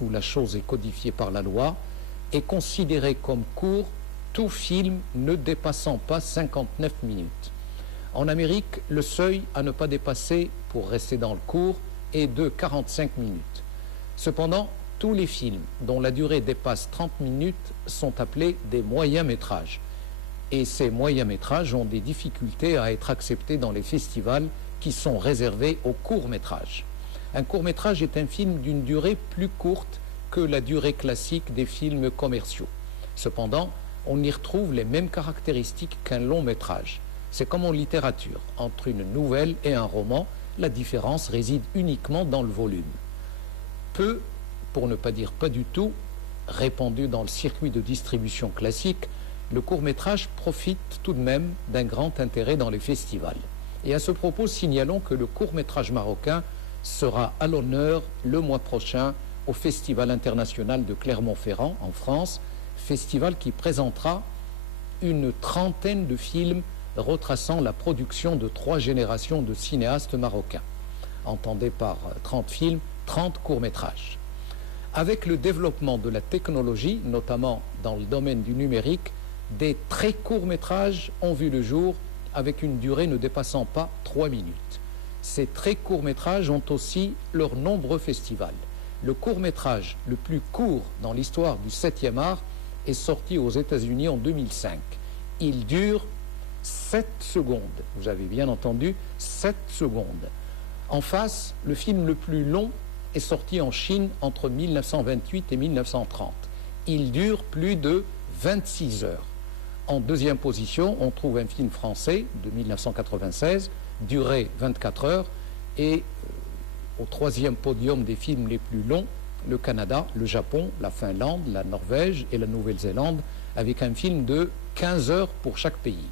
où la chose est codifiée par la loi, est considéré comme court tout film ne dépassant pas 59 minutes. En Amérique, le seuil à ne pas dépasser pour rester dans le court est de 45 minutes. Cependant, tous les films dont la durée dépasse 30 minutes sont appelés des moyens métrages. Et ces moyens métrages ont des difficultés à être acceptés dans les festivals qui sont réservés aux courts métrages. Un court métrage est un film d'une durée plus courte que la durée classique des films commerciaux. Cependant, on y retrouve les mêmes caractéristiques qu'un long métrage. C'est comme en littérature, entre une nouvelle et un roman, la différence réside uniquement dans le volume. Peu, pour ne pas dire pas du tout, répandu dans le circuit de distribution classique, le court-métrage profite tout de même d'un grand intérêt dans les festivals. Et à ce propos, signalons que le court-métrage marocain sera à l'honneur le mois prochain au Festival international de Clermont-Ferrand en France, festival qui présentera une trentaine de films retraçant la production de 3 générations de cinéastes marocains. Entendez par 30 films, 30 courts-métrages. Avec le développement de la technologie, notamment dans le domaine du numérique, des très courts-métrages ont vu le jour avec une durée ne dépassant pas 3 minutes. Ces très courts-métrages ont aussi leurs nombreux festivals. Le court-métrage le plus court dans l'histoire du 7e art est sorti aux États-Unis en 2005. Il dure 7 secondes. Vous avez bien entendu, 7 secondes. En face, le film le plus long est sorti en Chine entre 1928 et 1930. Il dure plus de 26 heures. En deuxième position, on trouve un film français de 1996, durée 24 heures, et au troisième podium des films les plus longs, le Canada, le Japon, la Finlande, la Norvège et la Nouvelle-Zélande, avec un film de 15 heures pour chaque pays.